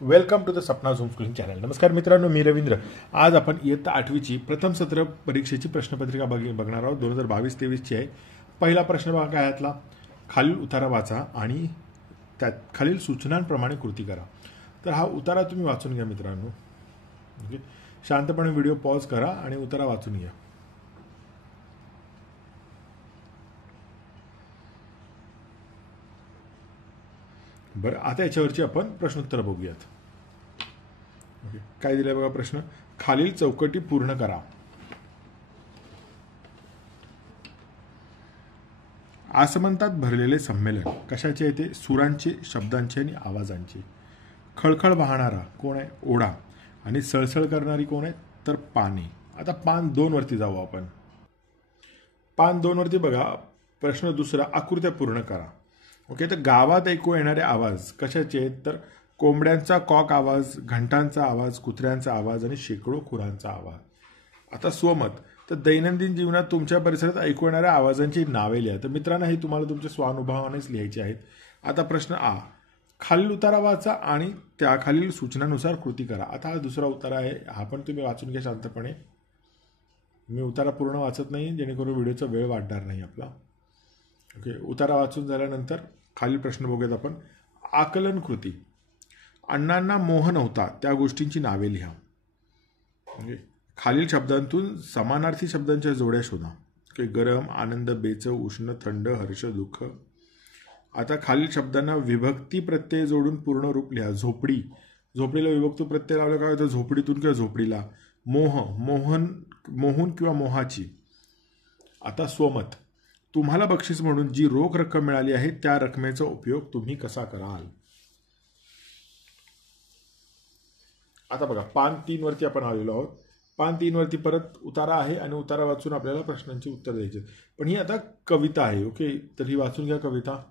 Welcome to the Sapna Jhoom schooling channel. नमस्कार मित्रांनो, मी रवींद्र. आज आपण इयत्ता 8वीची प्रथम सत्र परीक्षेची प्रश्नपत्रिका बघणार आहोत. 2022-23ची आहे. पहिला प्रश्न बघा काय यातला, खालील उतारा वाचा आणि त्यात खालील सूचनांप्रमाणे कृती करा. तर हा उतारा तुम्ही वाचून घ्या मित्रांनो. ओके, शांतपणे व्हिडिओ पॉज करा आणि उतारा वाचून घ्या. बरं, आता याच्यावरची आपण प्रश्नोत्तर बघूयात. ओके, काय दिलंय बघा प्रश्न, खालील चौकटी पूर्ण करा. आसमंतात भरलेले संमेलन कशाचे आहे ते, सुरांचे, शब्दांचे आणि आवाजांचे. खळखळ वाहणारा कोण आहे, ओढा. आणि सळसळ करणारी कोण आहे, तर पाने. आता पान 2 वरती जाऊ आपण. पान 2 वरती बघा प्रश्न दुसरा, आकृत्या पूर्ण करा. ओके, तर गावात ऐकू येणारे आवाज कशाचे आहेत, तर कोंबड्यांचा कॉक आवाज, घंटांचा आवाज, कुत्र्यांचा आवाज आणि शेकडो खुरांचा आवाज. आता स्वमत, तर दैनंदिन जीवनात तुमच्या परिसरात ऐकू येणाऱ्या आवाजांची नावे लिहा. तर मित्रांनो, हे तुम्हाला तुमच्या स्वानुभवानेच लिहायचे आहेत. आता प्रश्न आ, खालील उतारा वाचा आणि त्याखालील सूचनानुसार कृती करा. आता हा दुसरा उतारा आहे, हा पण तुम्ही वाचून घ्या शांतपणे. मी उतारा पूर्ण वाचत नाही जेणेकरून व्हिडिओचा वेळ वाढणार नाही आपला. ओके, उतारा वाचून झाल्यानंतर खालील प्रश्न बघूयात आपण. आकलन कृती, अण्णांना मोह नव्हता त्या गोष्टींची नावे लिहा. ओके, खालील शब्दांतून समानार्थी शब्दांच्या जोड्या शोधा. ओके, गरम, आनंद, बेचव, उष्ण, थंड, हर्ष, दुःख. आता खालील शब्दांना विभक्ती प्रत्यय जोडून पूर्ण रूप लिहा. झोपडी, झोपडीला विभक्ती प्रत्यय लावला काय होतं, झोपडीतून किंवा झोपडीला. मोह, मोहून किंवा मोहाची. आता स्वमत, तुम्हाला बक्षीस म्हणून जी रोख रक्कम मिळाली आहे त्या रकमेचा उपयोग तुम्ही कसा कराल. आता बघा पान 3 वरती आपण आलेलो आहोत. पान 3 वरती परत उतारा आहे आणि उतारा वाचून आपल्याला प्रश्नांची उत्तर द्यायची. पण ही आता कविता आहे. ओके, तर ही वाचून घ्या कविता.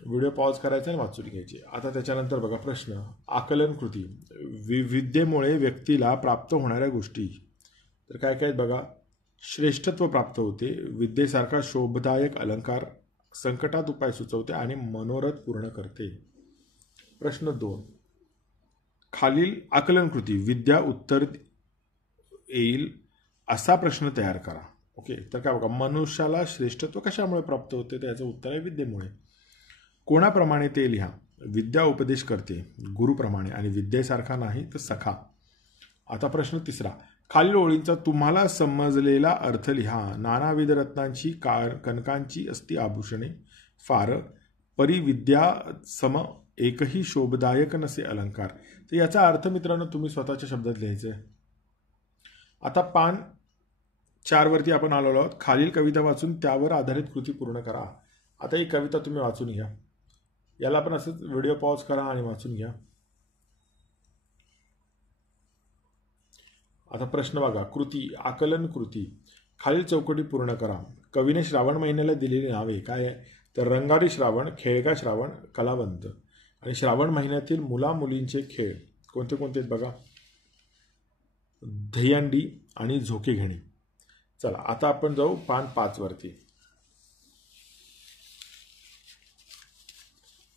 व्हिडिओ पॉज करायचा आणि वाचून घ्यायची. आता त्याच्यानंतर बघा प्रश्न, आकलन कृती, विद्येमुळे व्यक्तीला प्राप्त होणाऱ्या गोष्टी. तर काय काय बघा, श्रेष्ठत्व प्राप्त होते, विद्येसारखा शोभदायक अलंकार संकटात उपाय सुचवते आणि मनोरथ पूर्ण करते. प्रश्न 2, खालील आकलन कृती विद्या उत्तर येईल असा प्रश्न तयार करा. ओके, तर काय बघा, मनुष्याला श्रेष्ठत्व कशामुळे प्राप्त होते, त्याचं उत्तर आहे विद्येमुळे. कोणाप्रमाणे ते लिहा. विद्या उपदेश करते, गुरुप्रमाणे, आणि विद्येसारखा नाही तर सखा. आता प्रश्न 3, खालील ओळींचा तुम्हाला समजलेला अर्थ लिहा. नानाविध रत्नांची कनकांची असती आभूषणे, फार परी विद्या सम एकही शोभदायक नसे अलंकार. तर याचा अर्थ मित्रांनो तुम्ही स्वतःच्या शब्दात लिहायचे. आता पान 4 वरती आपण आलेलो आहोत. खालील कविता वाचून त्यावर आधारित कृती पूर्ण करा. आता ही कविता तुम्ही वाचून घ्या. याला पण असंच व्हिडिओ पॉज करा आणि वाचून घ्या. आता प्रश्न बघा, कृती, आकलन कृती, खालील चौकटी पूर्ण करा. कवीने श्रावण महिन्याला दिलेली नावे काय आहे, तर रंगारी श्रावण, खेळगा श्रावण, कलावंत. आणि श्रावण महिन्यातील मुला मुलींचे खेळ कोणते कोणते आहेत बघा, दहीहंडी आणि झोके घेणे. चला आता आपण जाऊ पान 5 वरती.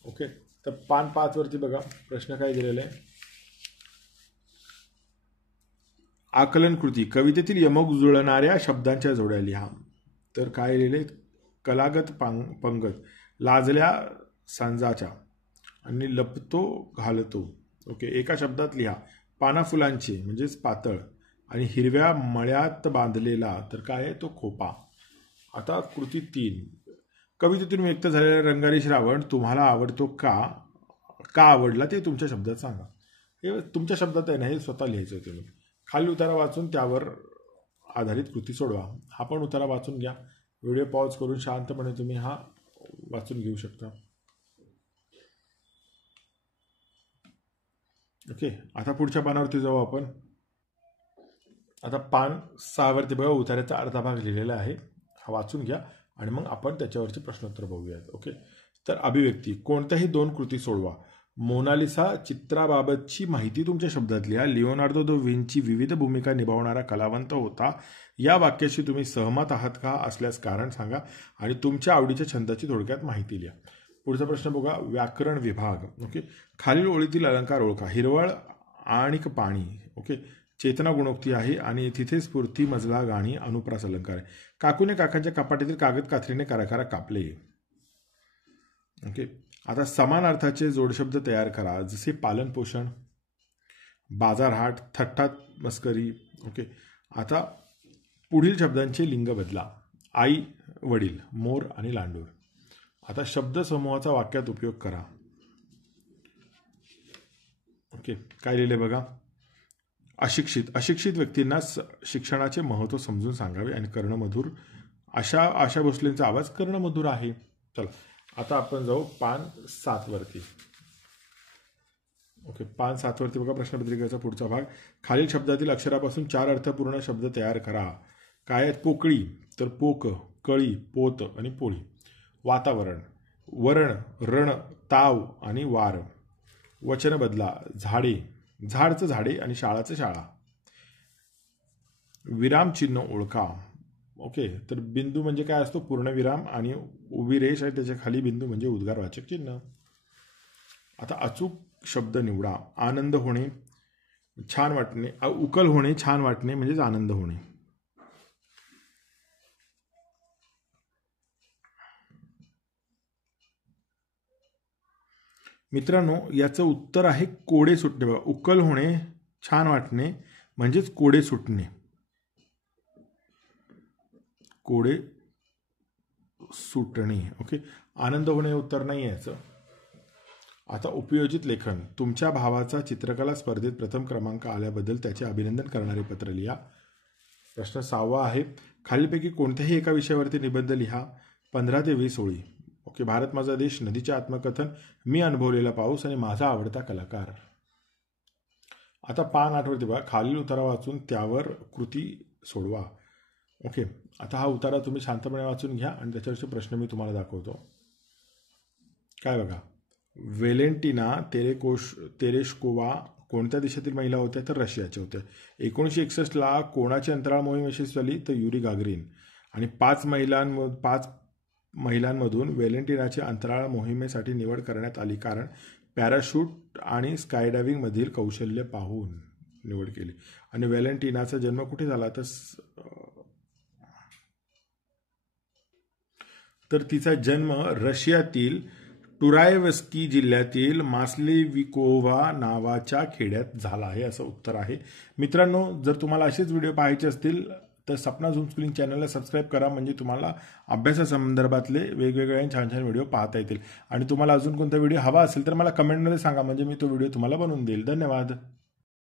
ओके, तर पान 5 वरती बघा प्रश्न काय दिलेला आहे, आकलन कृती, कवितेतील यमक जुळणाऱ्या शब्दांच्या जोड्या लिहा. तर काय लिहिले, कलागत पंगत, लाजल्या सांजाच्या आणि लपतो घालतो. ओके, एका शब्दात लिहा. पाना फुलांचे म्हणजेच पातळ आणि हिरव्या मळ्यात बांधलेला, तर काय आहे तो खोपा. आता कृती 3, कवितेतून व्यक्त झालेला रंगारी श्रावण तुम्हाला आवडतो का आवडला ते तुमच्या शब्दात सांगा. हे तुमच्या शब्दात आहे ना, हे स्वतः लिहायचं तुम्ही. खाली उतारा वाचून त्यावर आधारित कृती सोडवा. हा पण उतारा वाचून घ्या. व्हिडिओ पॉज करून शांतपणे तुम्ही हा वाचून घेऊ शकता. ओके, आता पुढच्या पानावरती जाऊ आपण. आता पान 6 वरती बघा उतार्याचा अर्धा भाग लिहिलेला आहे, हा वाचून घ्या आणि मग आपण त्याच्यावरचे प्रश्नोत्तर बघूयात. ओके, तर अभिव्यक्ती, कोणत्याही 2 कृती सोडवा. मोनालिसा चित्राबाबतची माहिती तुमच्या शब्दात लिहा. लिओनार्दो दा विंची विविध भूमिका निभावणारा कलावंत होता. या वाक्याशी तुम्ही सहमत आहात का, असल्यास कारण सांगा आणि तुमच्या आवडीच्या छंदाची थोडक्यात माहिती लिहा. पुढचा प्रश्न बघा, व्याकरण विभाग. ओके, खालील ओळीतील अलंकार ओळखा. हिरवळ आणिक पाणी. ओके, चेतना गुणोक्ती आहे आणि तिथे स्फूर्ती मजला गाणी अनुप्रास अलंकार आहे. काकूने काकांच्या कपाटीतील कागद कात्रीने कराकारा कापले. ओके, आता समान अर्थाचे जोडशब्द तयार करा, जसे पालन पोषण, बाजारहाट, थट्टा मस्करी. ओके, आता पुढील शब्दांचे लिंग बदला. आई, वडील, मोर आणि लांडूर. आता शब्द समूहाचा वाक्यात उपयोग करा. ओके, काय लिहिले बघा. अशिक्षित व्यक्तींना शिक्षणाचे महत्त्व समजून सांगावे आणि कर्णमधुर. आशा भोसलेंचा आवाज कर्णमधुर आहे. चला आता आपण जाऊ पान 7 वरती. ओके, पान 7 वरती बघा प्रश्नपत्रिकेचा पुढचा भाग. खालील शब्दातील अक्षरापासून 4 अर्थपूर्ण शब्द तयार करा. काय आहेत? पोकळी, तर पोक, कळी, पोत आणि पोळी. वातावरण, वरण, रण, ताव आणि वार. वचन बदला. झाडे, झाडचं झाडे आणि शाळाचं शाळा. विराम चिन्ह ओळखा. ओके, तर बिंदू म्हणजे काय असतो? पूर्णविराम आणि उभी रेष आहे त्याच्या खाली बिंदू म्हणजे उद्गारवाचक चिन्ह. आता अचूक शब्द निवडा. आनंद होणे, छान वाटणे. उकल होणे, छान वाटणे म्हणजेच आनंद होणे. मित्रांनो, याचं उत्तर आहे कोडे सुटणे. बघा, उकल होणे, छान वाटणे म्हणजेच कोडे सुटणे. कोडे सुटणे. ओके, आनंद होणे उत्तर नाही याचं. आता उपयोजित लेखन. तुमच्या भावाचा चित्रकला स्पर्धेत प्रथम क्रमांक आल्याबद्दल त्याचे अभिनंदन करणारे पत्र लिहा. प्रश्न 6 आहे. खालीलपैकी कोणत्याही एका विषयावरती निबंध लिहा. 15 ते 20 ओळी. ओके, भारत माझा देश, नदीचे आत्मकथन, मी अनुभवलेला पाऊस आणि माझा आवडता कलाकार. आता पान 8 वरती बघा. खालील उतारा वाचून त्यावर कृती सोडवा. ओके, आता हा उतारा तुम्ही शांतपणे वाचून घ्या आणि त्याच्यावरचे प्रश्न मी तुम्हाला दाखवतो. काय बघा, वेलेंटिना तेरेश्कोवा कोणत्या देशातील महिला होत्या? तर रशियाच्या होत्या. 1961ला कोणाची अंतराळ मोहीम यशस्वी झाली? तर युरी गागरिन. आणि 5 महिलांमधून वेलेंटिनाची अंतराळ मोहिमेसाठी निवड करण्यात आली कारण पॅराशूट आणि स्कायडायव्हिंग मधील कौशल्य पाहून निवड केली. आणि वेलेंटिनाचा जन्म कुठे झाला? तर तिचा जन्म रशियातील टुरायव्स्की जिल्ह्यातील मास्लेविकोव्हा नावाच्या खेड्यात झाला आहे, असं उत्तर आहे. मित्रांनो, जर तुम्हाला असेच व्हिडिओ पाहायचे असतील तर सपना झूम स्कूलिंग चॅनलला सबस्क्राईब करा, म्हणजे तुम्हाला अभ्यासासंदर्भातले वेगवेगळे छान छान व्हिडिओ पाहता येतील. आणि तुम्हाला अजून कोणता व्हिडिओ हवा असेल तर मला कमेंटमध्ये सांगा, म्हणजे मी तो व्हिडिओ तुम्हाला बनवून देईल. धन्यवाद.